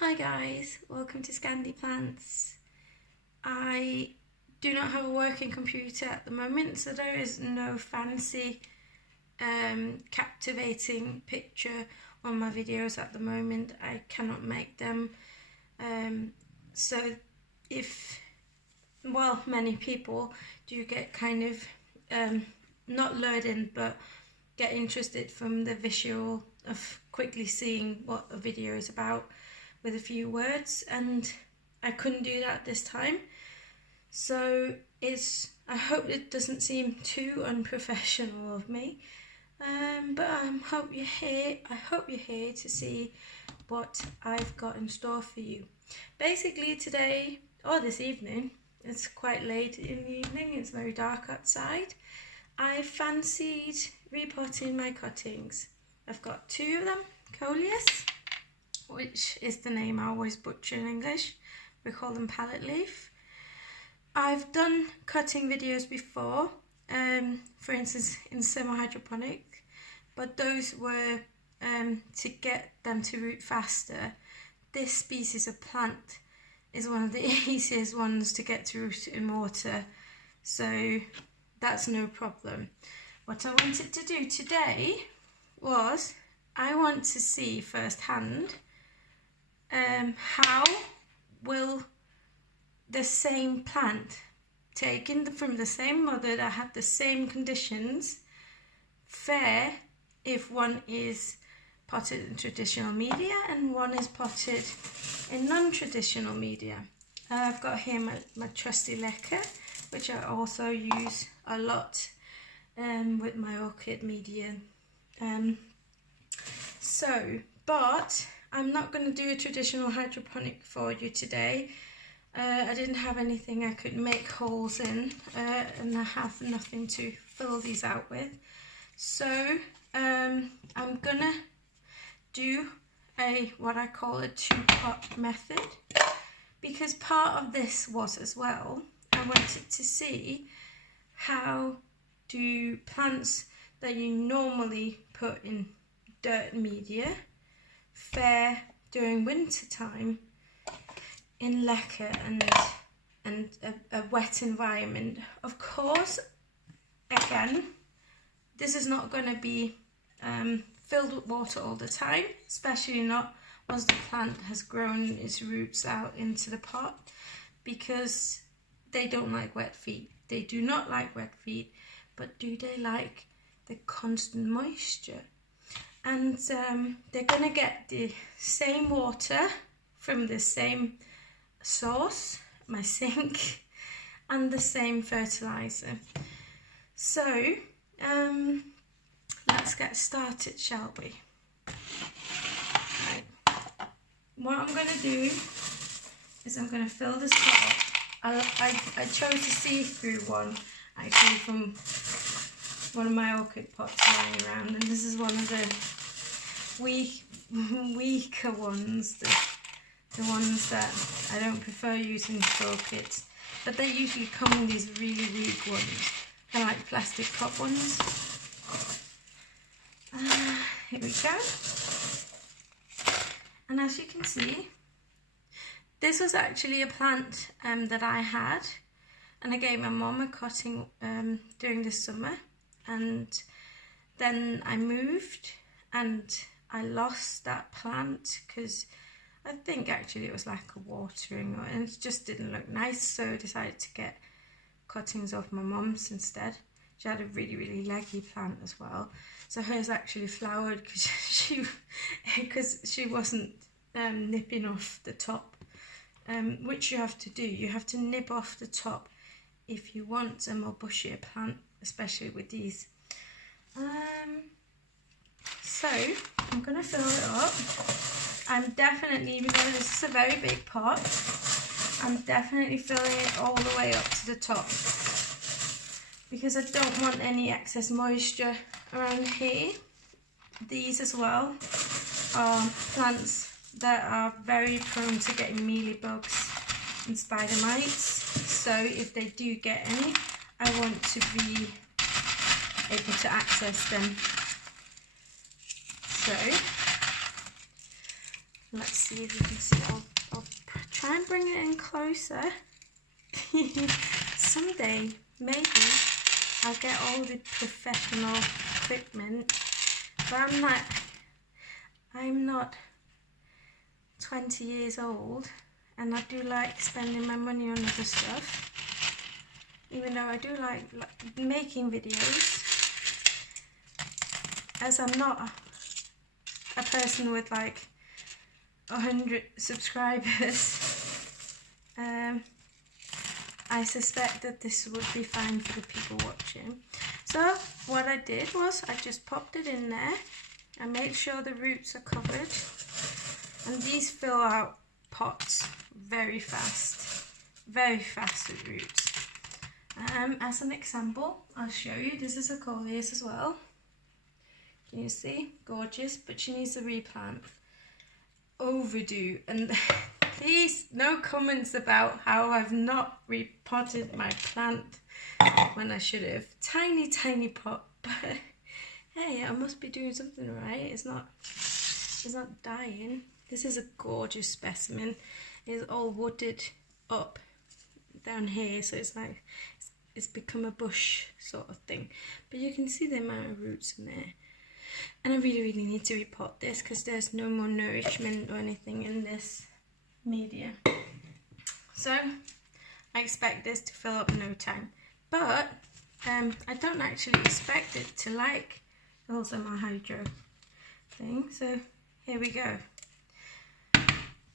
Hi guys, welcome to Scandi Plants. I do not have a working computer at the moment, so there is no fancy captivating picture on my videos at the moment. I cannot make them. So many people do get kind of not lured in, but get interested from the visual of quickly seeing what a video is about with a few words, and I couldn't do that this time. So I hope it doesn't seem too unprofessional of me, but I hope you're here to see what I've got in store for you. Basically today, or this evening, it's quite late in the evening, it's very dark outside, I fancied repotting my cuttings. I've got two of them, Coleus, which is the name I always butcher in English. We call them palette leaf. I've done cutting videos before, for instance in semi-hydroponic, but those were to get them to root faster. This species of plant is one of the easiest ones to get to root in water, so that's no problem. What I wanted to do today was I want to see firsthand how will the same plant taken from the same mother that had the same conditions fare if one is potted in traditional media and one is potted in non-traditional media. I've got here my trusty leca, which I also use a lot with my orchid media. But I'm not going to do a traditional hydroponic for you today. I didn't have anything I could make holes in, and I have nothing to fill these out with. So I'm gonna do what I call a two-pot method, because part of this was as well, I wanted to see how do plants that you normally put in dirt media fare during winter time in leca and a wet environment. Of course, again, this is not going to be filled with water all the time, especially not once the plant has grown its roots out into the pot, because they don't like wet feet. They do not like wet feet, but do they like the constant moisture? And they're going to get the same water from the same source, my sink, and the same fertilizer. So let's get started, shall we? Right. What I'm going to do is I'm going to fill this pot up. I chose a see-through one actually from one of my orchid pots lying around, and this is one of the weaker ones, the ones that I don't prefer using for orchids, but they usually come in these really weak ones, kind of like plastic cup ones. Here we go. And as you can see, this was actually a plant that I had, and I gave my mum a cutting during the summer, and then I moved and I lost that plant because I think actually it was lack of watering, and it just didn't look nice, so I decided to get cuttings off my mum's instead. She had a really leggy plant as well, so hers actually flowered because she wasn't nipping off the top, which you have to do. You have to nip off the top if you want a more bushier plant, especially with these. So I'm going to fill it up. I'm definitely, because this is a very big pot, I'm definitely filling it all the way up to the top, because I don't want any excess moisture around here. These as well are plants that are very prone to getting mealybugs and spider mites, so if they do get any, I want to be able to access them. So Let's see if you can see. I'll try and bring it in closer. Someday, maybe, I'll get all the professional equipment, but I'm not 20 years old, and I do like spending my money on other stuff, even though I do like making videos, as I'm not a person with like 100 subscribers. I suspect that this would be fine for the people watching. So what I did was I just popped it in there. I make sure the roots are covered, and these fill out pots very fast with roots. As an example, I'll show you, this is a Coleus as well. Can you see? Gorgeous, but she needs a replant. Overdue. And please, no comments about how I've not repotted my plant when I should have. Tiny pot, but hey, I must be doing something right. It's not dying. This is a gorgeous specimen. It's all wooded up down here, so it's like it's become a bush sort of thing. But you can see the amount of roots in there. And I really need to repot this because there's no more nourishment or anything in this media. So I expect this to fill up in no time. But I don't actually expect it to like the whole summer hydro thing. So here we go.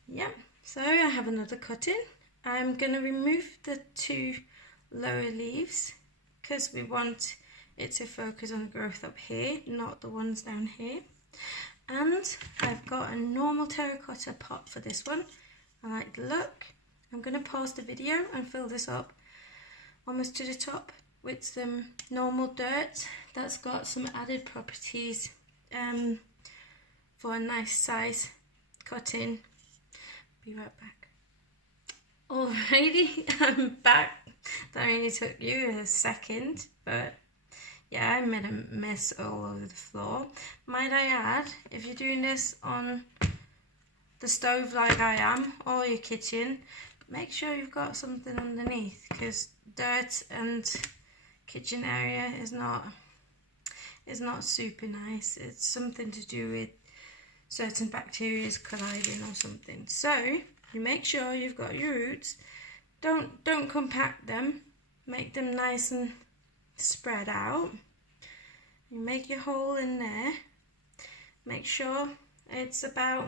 Yep, so I have another cutting. I'm going to remove the 2 lower leaves because we want it to focus on growth up here, not the ones down here. And I've got a normal terracotta pot for this one. I like the look. I'm going to pause the video and fill this up almost to the top with some normal dirt that's got some added properties for a nice size cutting. Be right back. Alrighty, I'm back. That only took you a second, but yeah, I made a mess all over the floor. Might I add, if you're doing this on the stove like I am, or your kitchen, make sure you've got something underneath, because dirt and kitchen area is not super nice. It's something to do with certain bacteria colliding or something. So you make sure you've got your roots. Don't compact them. Make them nice and spread out. You make your hole in there. Make sure it's about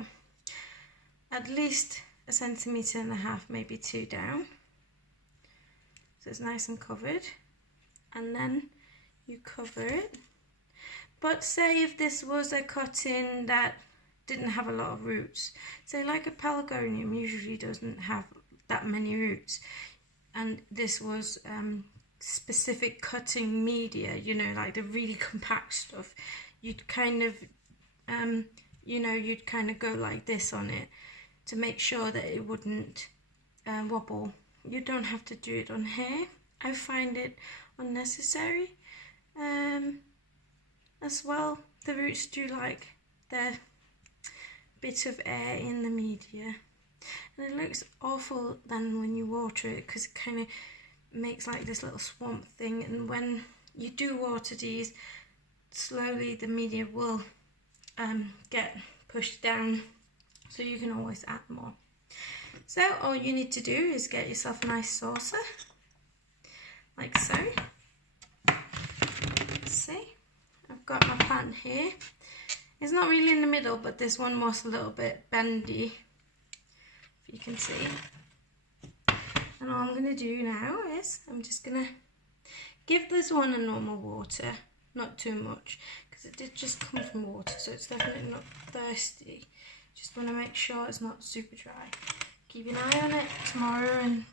at least 1.5 centimeters, maybe 2 down. So it's nice and covered. And then you cover it. But say if this was a cutting that didn't have a lot of roots, say like a pelargonium usually doesn't have that many roots, and this was specific cutting media, you know, like the really compact stuff, you'd kind of you'd kind of go like this on it to make sure that it wouldn't wobble. You don't have to do it on here. I find it unnecessary. As well, the roots do like their bit of air in the media, and it looks awful then when you water it, because it kind of makes like this little swamp thing, and when you do water these, slowly the media will get pushed down, so you can always add more. So all you need to do is get yourself a nice saucer like so. See, I've got my plant here. It's not really in the middle, but this one was a little bit bendy, if you can see. And all I'm going to do now is I'm just going to give this one a normal water, not too much, because it did just come from water, so it's definitely not thirsty. Just want to make sure it's not super dry. Keep an eye on it tomorrow and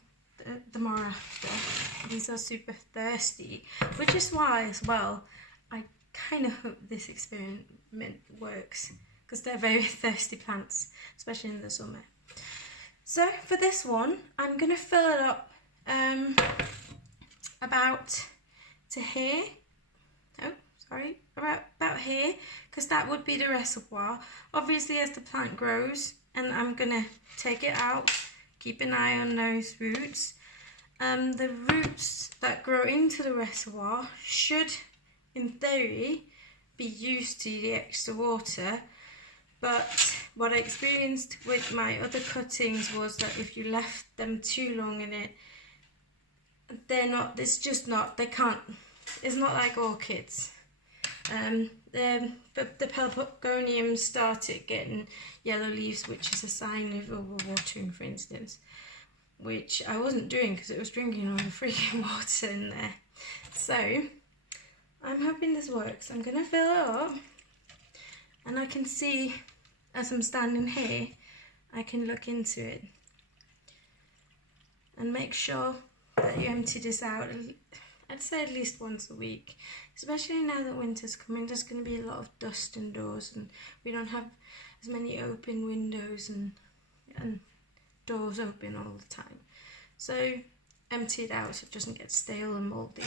the morrow after. These are super thirsty, which is why as well I kind of hope this experiment works, because they're very thirsty plants, especially in the summer. So for this one, I'm going to fill it up about to here. Oh, sorry, about here, because that would be the reservoir. Obviously, as the plant grows, and I'm gonna take it out, keep an eye on those roots. The roots that grow into the reservoir should, in theory, be used to the extra water, but what I experienced with my other cuttings was that if you left them too long in it, they can't, it's not like orchids. The pelargoniums started getting yellow leaves, which is a sign of overwatering, for instance, which I wasn't doing because it was drinking all the freaking water in there. So I'm hoping this works. I'm going to fill it up, and I can see, as I'm standing here, I can look into it and make sure that you empty this out. I'd say at least once a week, especially now that winter's coming. There's going to be a lot of dust indoors, and we don't have as many open windows and doors open all the time. So empty it out so it doesn't get stale and mouldy.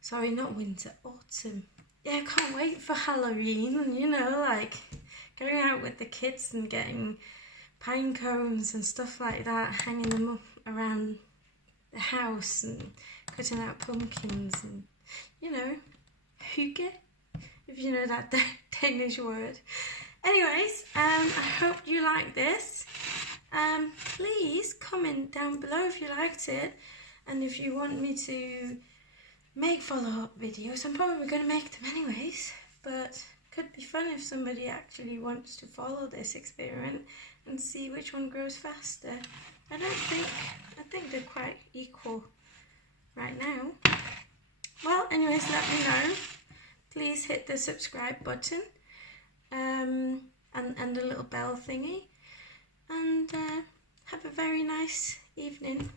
Sorry, not winter, autumn. Yeah, I can't wait for Halloween, and you know, like going out with the kids and getting pine cones and stuff like that, hanging them up around the house and cutting out pumpkins and, you know, hygge, if you know that Danish word. Anyways, I hope you like this. Please comment down below if you liked it, and if you want me to make follow-up videos. I'm probably going to make them anyways, but could be fun if somebody actually wants to follow this experiment and see which one grows faster. I think they're quite equal right now. Well, anyways, let me know. Please hit the subscribe button and the little bell thingy, and have a very nice evening.